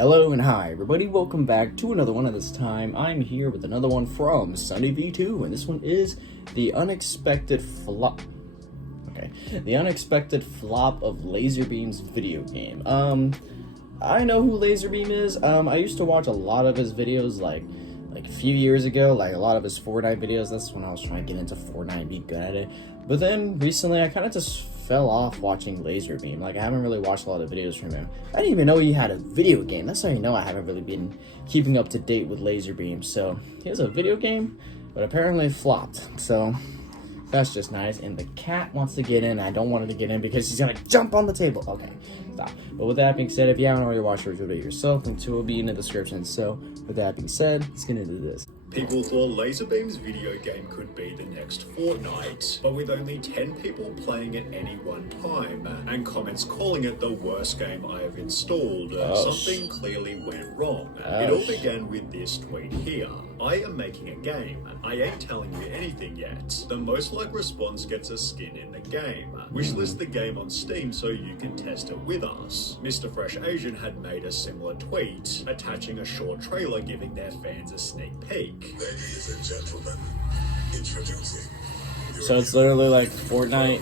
Hello and hi everybody, welcome back to another one, and this time I'm here with another one from Sunny V2, and this one is the unexpected flop. The unexpected flop of Lazarbeam's video game. I know who Lazarbeam is. I used to watch a lot of his videos like a few years ago, like a lot of his Fortnite videos. That's when I was trying to get into Fortnite and be good at it. But then recently I kind of just fell off watching Lazarbeam. Like, I haven't really watched a lot of videos from him. I didn't even know he had a video game. That's how you know I haven't really been keeping up to date with Lazarbeam. So he has a video game, but apparently it flopped. So that's just nice. And the cat wants to get in. I don't want her to get in because she's gonna jump on the table. Okay, stop. But with that being said, if you haven't already watched the video yourself, link to it will be in the description. So with that being said, let's get into this. People thought Lazarbeam's video game could be the next Fortnite, but with only 10 people playing at any one time, and comments calling it the worst game I have installed, something clearly went wrong. It all began with this tweet here. I am making a game. I ain't telling you anything yet. The most liked response gets a skin in the game. Wishlist the game on Steam so you can test it with us. Mr. Fresh Asian had made a similar tweet, attaching a short trailer giving their fans a sneak peek. Ladies and gentlemen, introducing. So it's literally like Fortnite.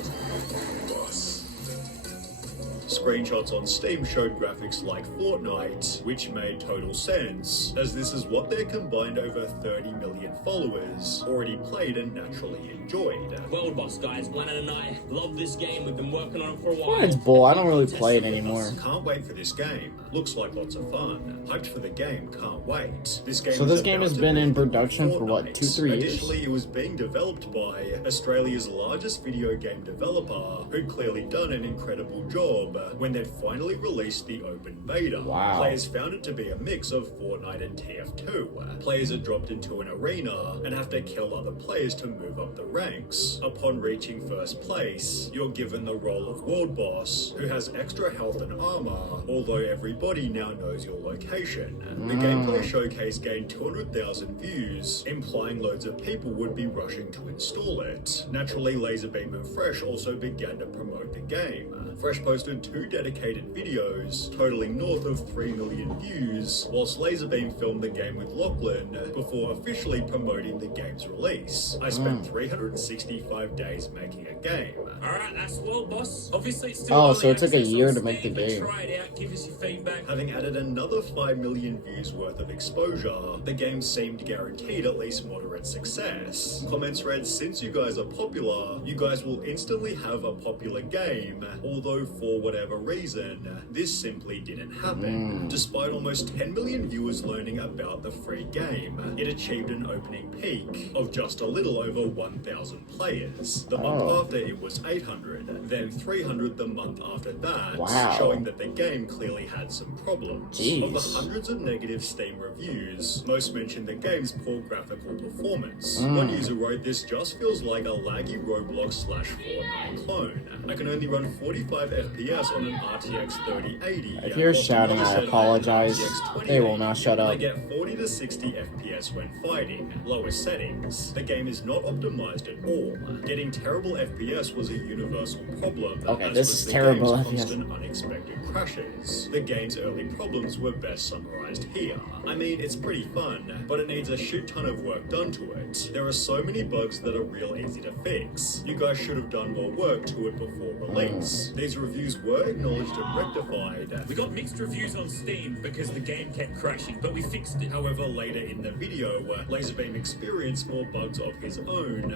Screenshots on Steam showed graphics like Fortnite, which made total sense, as this is what their combined over 30 million followers already played and naturally enjoyed. World Boss guys, Planet and I love this game. We've been working on it for a while. Fortnite's bull. I don't really play it anymore. Can't wait for this game. Looks like lots of fun. Hyped for the game. Can't wait. This game. So this game has been in production for what, 2-3 years? Additionally, it was being developed by Australia's largest video game developer, who'd clearly done an incredible job when they'd finally released the open beta. Wow. Players found it to be a mix of Fortnite and TF2. Players are dropped into an arena and have to kill other players to move up the ranks. Upon reaching first place, you're given the role of World Boss, who has extra health and armor, although everybody now knows your location. The gameplay showcase gained 200,000 views, implying loads of people would be rushing to install it. Naturally, Lazarbeam and Fresh also began to promote the game. Fresh posted 2 dedicated videos, totaling north of 3 million views, whilst Lazarbeam filmed the game with Lachlan before officially promoting the game's release. I spent 365 days making a game. Alright, that's World Boss. Obviously it's still so it took a year to make the game. Try it out, give us your feedback. Having added another 5 million views worth of exposure, the game seemed guaranteed at least moderate success. Comments read, since you guys are popular, you guys will instantly have a popular game, although for whatever reason, this simply didn't happen. Despite almost 10 million viewers learning about the free game, it achieved an opening peak of just a little over 1,000 players. The month after it was 800, then 300 the month after that, showing that the game clearly had some problems. Of the hundreds of negative Steam reviews, most mentioned the game's poor graphical performance. One user wrote, this just feels like a laggy Roblox / Fortnite clone. I can only run 45 FPS on an RTX 3080. If you're shouting, I apologize. They will not shut up. I get 40 to 60 FPS when fighting. Lower settings. The game is not optimized at all. Getting terrible FPS was a universal problem. Okay, this is terrible FPS. Constant unexpected crashes. The game's early problems were best summarized here. I mean, it's pretty fun, but it needs a shit ton of work done to it. There are so many bugs that are real easy to fix. You guys should have done more work to it before release. These reviews were acknowledged and rectified. We got mixed reviews on Steam because the game kept crashing, but we fixed it. However, later in the video, Lazarbeam experienced more bugs of his own.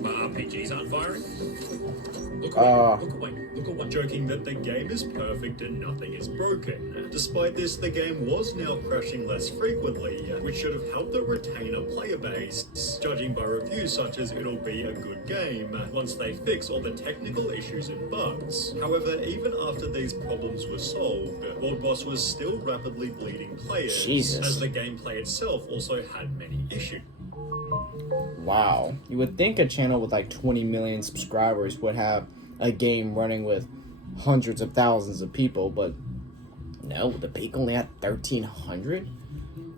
My RPGs aren't firing. Look away, look away, look away. Joking that the game is perfect and nothing is broken. Despite this, the game was now crashing less frequently, which should have helped it retain a player base, judging by reviews such as it'll be a good game once they fix all the technical issues and bugs. However, even after these problems were solved, World Boss was still rapidly bleeding players, as the gameplay itself also had many issues. Wow. You would think a channel with like 20 million subscribers would have a game running with hundreds of thousands of people, but no, the peak only had 1,300?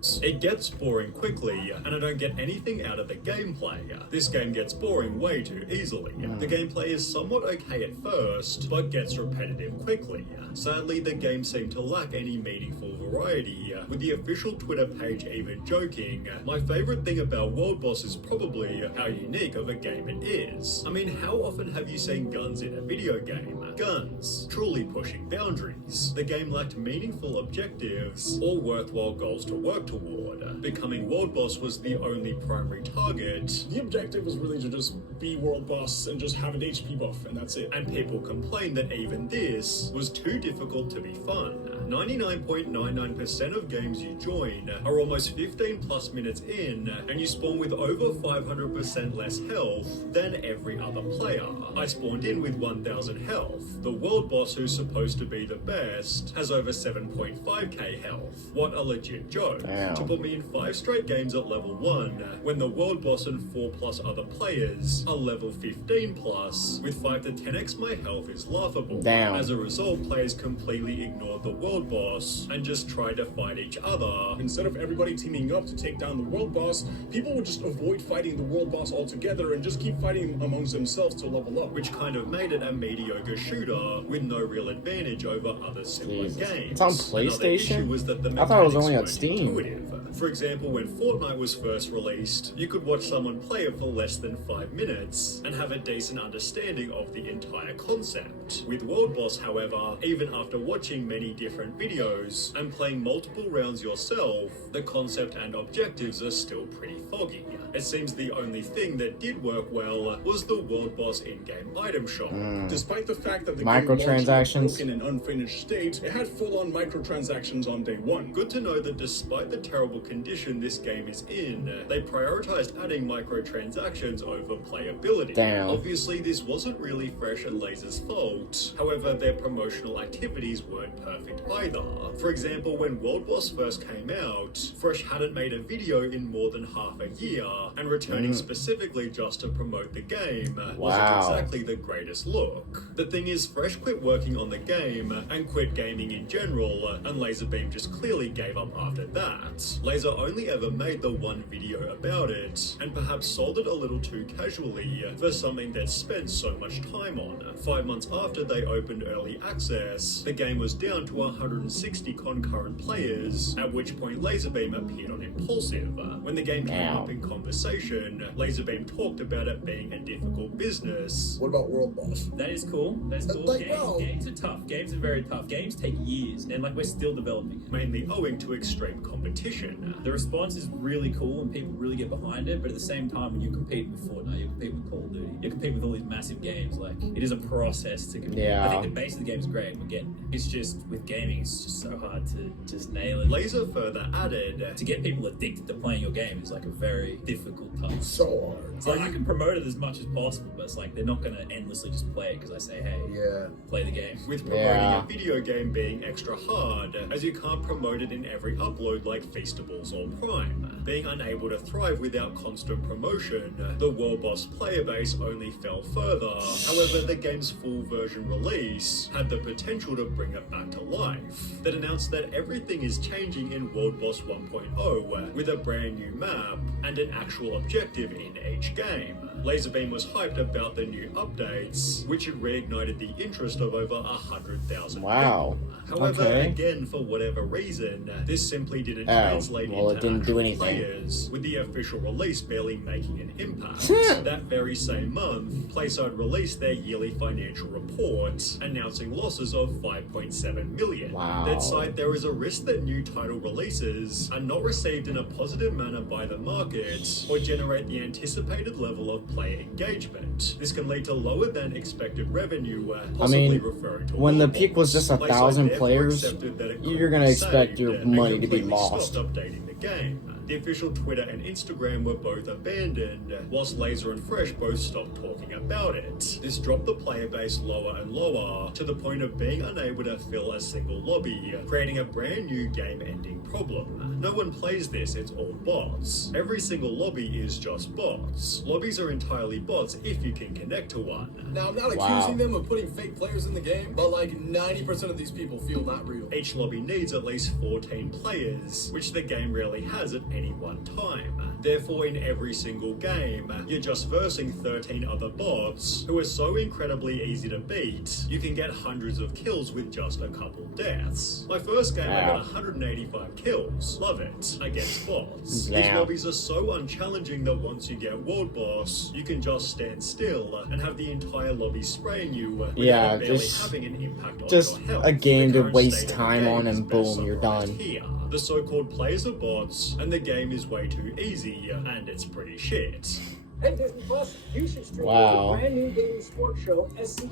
It gets boring quickly, and I don't get anything out of the gameplay. This game gets boring way too easily. The gameplay is somewhat okay at first, but gets repetitive quickly. Sadly, the game seemed to lack any meaningful variety, with the official Twitter page even joking, "My favorite thing about World Boss is probably how unique of a game it is." I mean, how often have you seen guns in a video game? Guns, truly pushing boundaries. The game lacked meaningful objectives or worthwhile goals to work toward. Becoming World Boss was the only primary target. The objective was really to just be World Boss and just have an HP buff, and that's it. And people complained that even this was too difficult to be fun. 99.99% of games you join are almost 15 plus minutes in, and you spawn with over 500% less health than every other player. I spawned in with 1000 health. The World Boss, who's supposed to be the best, has over 7.5k health. What a legit joke. Damn. To put me in 5 straight games at level 1, when the World Boss and 4 plus other players are level 15 plus, with 5 to 10x my health is laughable. Damn. As a result, players completely ignored the World Boss and just tried to fight each other. Instead of everybody teaming up to take down the World Boss, people would just avoid fighting the World Boss altogether and just keep fighting amongst themselves to level up. Which kind of made it a mediocre shooter with no real advantage over other similar Jesus. games. It's on Another PlayStation? issue was that the I thought it was only on mechanics Steam. weren't intuitive. For example, when Fortnite was first released, you could watch someone play it for less than 5 minutes and have a decent understanding of the entire concept. With World Boss, however, even after watching many different videos and playing multiple rounds yourself, the concept and objectives are still pretty foggy. It seems the only thing that did work well was the World Boss in-game item shop. Despite the fact that the game launched in a Microtransactions. broken and unfinished state, it had full-on microtransactions on day one. Good to know that despite the terrible condition this game is in, they prioritized adding microtransactions over playability. Damn. Obviously, this wasn't really Fresh and Laser's fault. However, their promotional activities weren't perfect either. For example, when World Boss first came out, Fresh hadn't made a video in more than half a year, and returning specifically just to promote the game wasn't Wow. exactly the greatest look. The thing is, Fresh quit working on the game and quit gaming in general, and Lazarbeam just clearly gave up after that. Laser only ever made the one video about it, and perhaps sold it a little too casually for something they'd spent so much time on. 5 months after they opened early access, the game was down to 160 concurrent players, at which point Lazarbeam appeared on Impulsive. When the game came up in conversation, Lazarbeam talked about it being a difficult business. What about World Boss? That is cool. That's cool. Like, well- Games are tough. Games are very tough. Games take years, and like we're still developing it. Mainly owing to extreme competition. The response is really cool, and people really get behind it. But at the same time, when you compete with Fortnite, you compete with Call of Duty, you compete with all these massive games. Like it is a process to compete. Yeah. I think the base of the game is great. We're getting. It's just with gaming, it's just so hard to just nail it. Laser further added, To get people addicted to playing your game is like a very difficult task. So hard. So I can promote it as much as possible, but it's like they're not going to endlessly just play it because I say, hey, Yeah. play the game. with promoting Yeah. a video game being extra hard, as you can't promote it in every upload like Feastables or Prime. Being unable to thrive without constant promotion, the World Boss player base only fell further. However, the game's full version release had the potential to bring it back to life. That announced that everything is changing in World Boss 1.0 with a brand new map and an actual objective in each game. Lazarbeam was hyped about the new updates, which had reignited the interest of over 100,000 Wow. people. However, Okay. again, for whatever reason, this simply didn't Oh, translate well, it into didn't do actual anything. players, with the official release barely making an impact. That very same month, PlaySide released their yearly financial report, announcing losses of 5.7 million. Wow. That side, there is a risk that new title releases are not received in a positive manner by the market or generate the anticipated level of player engagement. This can lead to lower than expected revenue, possibly referring to when the World peak was Boss. just 1,000 PlaySide therefore players, accepted that it you're couldn't gonna be expect saved your and money to be completely lost. stopped updating the game. The official Twitter and Instagram were both abandoned, whilst Laser and Fresh both stopped talking about it. This dropped the player base lower and lower, to the point of being unable to fill a single lobby, creating a brand new game-ending problem. No one plays this, it's all bots. Every single lobby is just bots. Lobbies are entirely bots if you can connect to one. Now, I'm not accusing them of putting fake players in the game, but like 90% of these people feel not real. Each lobby needs at least 14 players, which the game rarely has at any one time. Therefore, in every single game, you're just versing 13 other bots who are so incredibly easy to beat, you can get hundreds of kills with just a couple deaths. My first game, I got 185 kills. Love it. Against bots. These lobbies are so unchallenging that once you get world boss, you can just stand still and have the entire lobby spraying you without barely having an impact on your health. A game The to current waste state of the time game on is and best boom, you're summarized done. Here. The so-called players are bots, and the game is way too easy, and it's pretty shit. Hey Disney Plus, you should stream Wow. a brand new daily sports show, SC.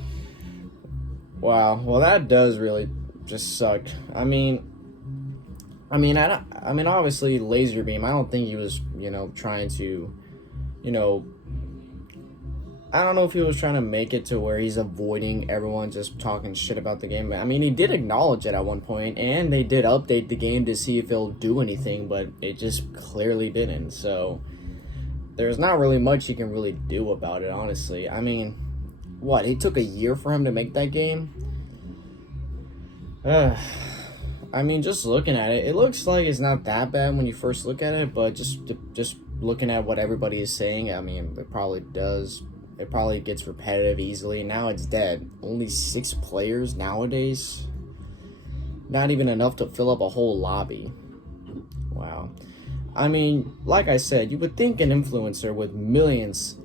Wow, well that does really just suck. I mean, obviously Lazarbeam, I don't think he was, trying to, I don't know if he was trying to make it to where he's avoiding everyone just talking shit about the game. I mean, he did acknowledge it at one point, and they did update the game to see if it'll do anything, but it just clearly didn't. So there's not really much you can really do about it, honestly. I mean, what, it took a year for him to make that game? I mean, just looking at it, it looks like it's not that bad when you first look at it, but just looking at what everybody is saying, I mean, it probably gets repetitive easily. Now it's dead. Only 6 players nowadays. Not even enough to fill up a whole lobby. Wow. I mean, like I said, you would think an influencer with millions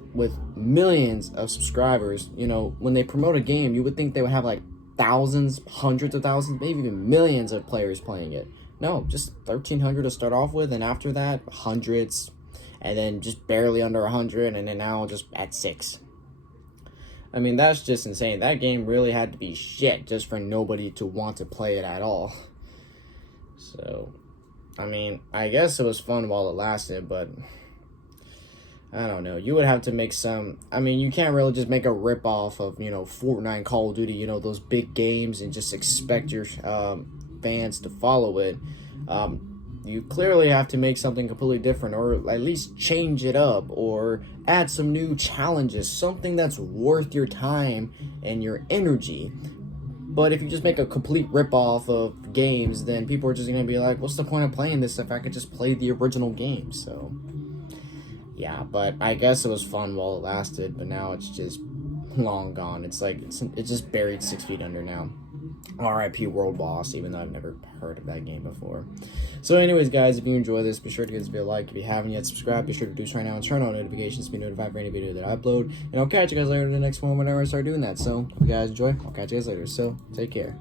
of subscribers, when they promote a game, you would think they would have like thousands, hundreds of thousands, maybe even millions of players playing it. No, just 1,300 to start off with, and after that, hundreds, and then just barely under 100, and then now just at 6. I mean, that's just insane. That game really had to be shit just for nobody to want to play it at all. So, I mean, I guess it was fun while it lasted, but I don't know. You would have to make some... I mean, you can't really just make a rip-off of, Fortnite, Call of Duty, those big games and just expect your fans to follow it. You clearly have to make something completely different, or at least change it up, or add some new challenges, something that's worth your time and your energy. But if you just make a complete rip-off of games, then people are just going to be like, what's the point of playing this if I could just play the original game? So, yeah, but I guess it was fun while it lasted, but now it's just long gone. It's like, it's just buried 6 feet under now. RIP World Boss, even though I've never heard of that game before. So anyways, guys, if you enjoy this, be sure to give this video a like. If you haven't yet subscribed, be sure to do so right now and turn on notifications to be notified for any video that I upload. And I'll catch you guys later in the next one whenever I start doing that. So, if you guys enjoy, I'll catch you guys later. So, take care.